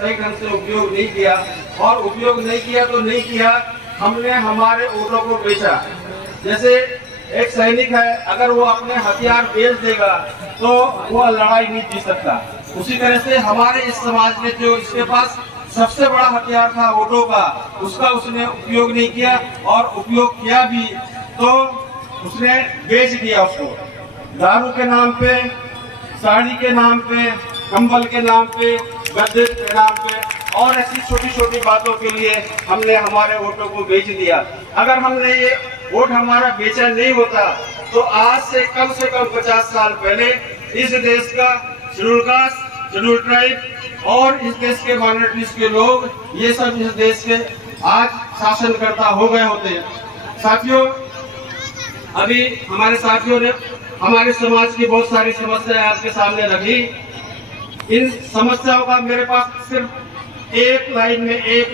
सही ढंग से उपयोग नहीं किया, और उपयोग नहीं किया तो नहीं किया, हमने हमारे वोटों को बेचा। जैसे एक सैनिक है, अगर वो अपने हथियार बेच देगा तो वो लड़ाई नहीं जीत सकता। उसी तरह से हमारे इस समाज में जो इसके पास सबसे बड़ा हथियार था वोटों का, उसका उसने उपयोग नहीं किया, और उपयोग किया भी तो उसने बेच दिया उसको। दारू के नाम पे, साड़ी के नाम पे, कंबल के नाम पे, गद्दे के नाम पे, और ऐसी छोटी छोटी बातों के लिए हमने हमारे वोटों को बेच दिया। अगर हमने ये वोट हमारा बेचा नहीं होता तो आज से कम 50 साल पहले इस देश का शेड्यूल कास्ट, शेड्यूल ट्राइब और इस देश के माइनॉरिटीज के लोग, ये सब इस देश के आज शासनकर्ता हो गए होते। साथियों, अभी हमारे साथियों ने हमारे समाज की बहुत सारी समस्याएं आपके सामने रखी। इन समस्याओं का मेरे पास सिर्फ एक लाइन में एक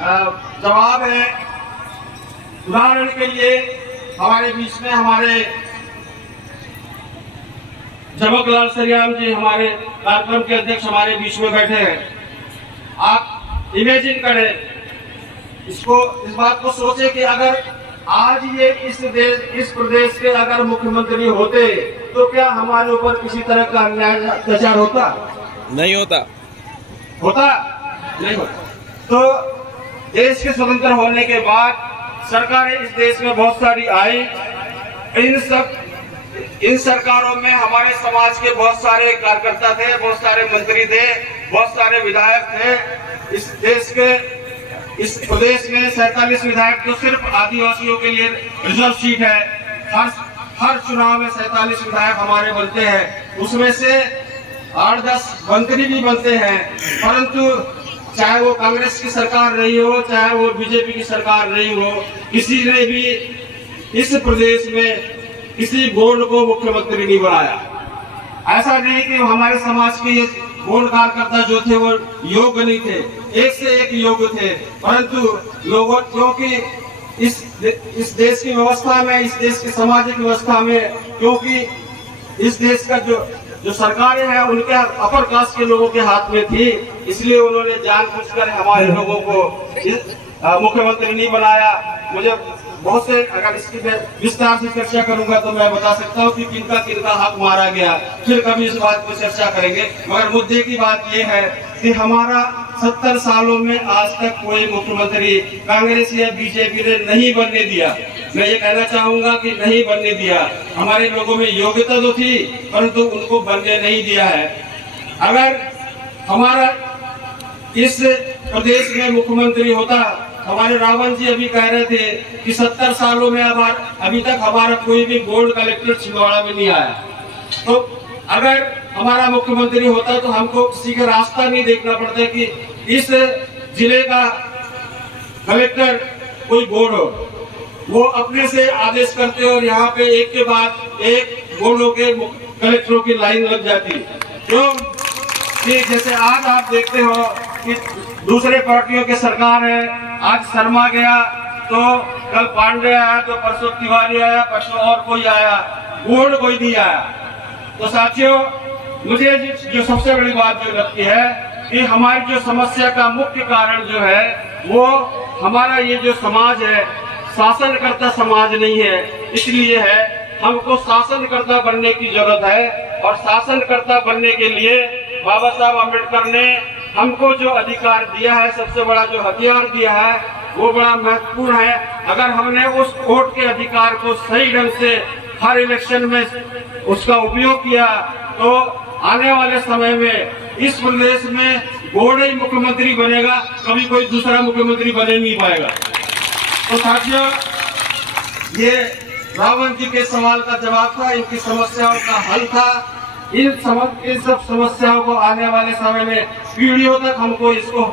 जवाब है। उदाहरण के लिए हमारे बीच में हमारे जमकलाल सरियाम जी, हमारे कार्यक्रम के अध्यक्ष, हमारे बीच में बैठे हैं। आप इमेजिन करें, इस बात को सोचे कि अगर आज ये इस प्रदेश के अगर मुख्यमंत्री होते तो क्या हमारे ऊपर किसी तरह का अन्याय अत्याचार होता? नहीं होता। होता नहीं होता। तो देश के स्वतंत्र होने के बाद सरकारें इस देश में बहुत सारी आई। इन सरकारों में हमारे समाज के बहुत सारे कार्यकर्ता थे, बहुत सारे मंत्री थे, बहुत सारे विधायक थे। इस देश के इस प्रदेश में 47 विधायक जो सिर्फ आदिवासियों के लिए रिजर्व सीट है, हर चुनाव में 47 विधायक हमारे बनते हैं। उसमें से 8-10 मंत्री भी बनते हैं, परंतु चाहे वो कांग्रेस की सरकार रही हो, चाहे वो बीजेपी की सरकार रही हो, किसी ने भी इस प्रदेश में किसी बोर्ड को मुख्यमंत्री नहीं बनाया। ऐसा नहीं कि हमारे समाज के ये बोर्ड कार्यकर्ता जो थे वो योग्य नहीं थे, एक से एक योग्य थे, परंतु लोगों, क्योंकि इस देश की व्यवस्था में, इस देश की सामाजिक व्यवस्था में, क्योंकि इस देश का जो सरकारें हैं उनके अपर कास्ट के लोगों के हाथ में थी, इसलिए उन्होंने जानबूझकर हमारे लोगों को मुख्यमंत्री नहीं बनाया। मुझे बहुत से, अगर इसकी मैं विस्तार से चर्चा करूंगा तो मैं बता सकता हूँ कि किनका हक मारा गया, फिर कभी इस बात पर चर्चा करेंगे। मगर मुद्दे की बात यह है कि हमारा 70 सालों में आज तक कोई मुख्यमंत्री कांग्रेस या बीजेपी ने नहीं बनने दिया। मैं ये कहना चाहूंगा कि नहीं बनने दिया। हमारे लोगों में योग्यता तो थी, परंतु उनको बनने नहीं दिया है। अगर हमारा इस प्रदेश में मुख्यमंत्री होता, हमारे रावण जी अभी कह रहे थे कि 70 सालों में अभी तक हमारा कोई भी गोल्ड कलेक्टर छिंदवाड़ा में नहीं आया। तो अगर हमारा मुख्यमंत्री होता तो हमको किसी का रास्ता नहीं देखना पड़ता कि इस जिले का कलेक्टर कोई बोर्ड हो, वो अपने से आदेश करते और यहाँ पे एक के बाद एक बोर्डों के कलेक्टरों की लाइन लग जाती। क्यों कि जैसे आज आप देखते हो कि दूसरे पार्टियों की सरकार है, आज शर्मा गया तो कल पांडे आया, तो परसों तिवारी आया, परसों और कोई आया, बोर्ड कोई नहीं आया। तो साथियों, मुझे जो सबसे बड़ी बात जो लगती है कि हमारी जो समस्या का मुख्य कारण जो है वो हमारा ये जो समाज है, शासनकर्ता समाज नहीं है। इसलिए है हमको शासनकर्ता बनने की जरूरत है, और शासनकर्ता बनने के लिए बाबा साहब अम्बेडकर ने हमको जो अधिकार दिया है, सबसे बड़ा जो हथियार दिया है, वो बड़ा महत्वपूर्ण है। अगर हमने उस वोट के अधिकार को सही ढंग से हर इलेक्शन में उसका उपयोग किया तो आने वाले समय में इस प्रदेश में बोर्ड ही मुख्यमंत्री बनेगा, कभी कोई दूसरा मुख्यमंत्री बने नहीं पाएगा। तो साथियों, ये रावण जी के सवाल का जवाब था, इनकी समस्याओं का हल था। इन सब समस्याओं को आने वाले समय में पीढ़ियों तक हमको इसको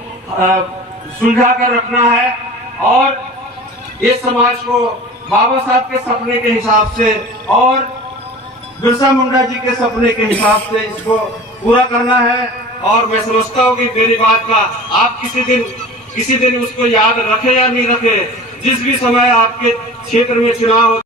सुलझा कर रखना है, और इस समाज को बाबा साहब के सपने के हिसाब से और बिरसा मुंडा जी के सपने के हिसाब से इसको पूरा करना है। और मैं समझता हूँ कि मेरी बात का आप किसी दिन उसको याद रखे या नहीं रखे, जिस भी समय आपके क्षेत्र में चुनाव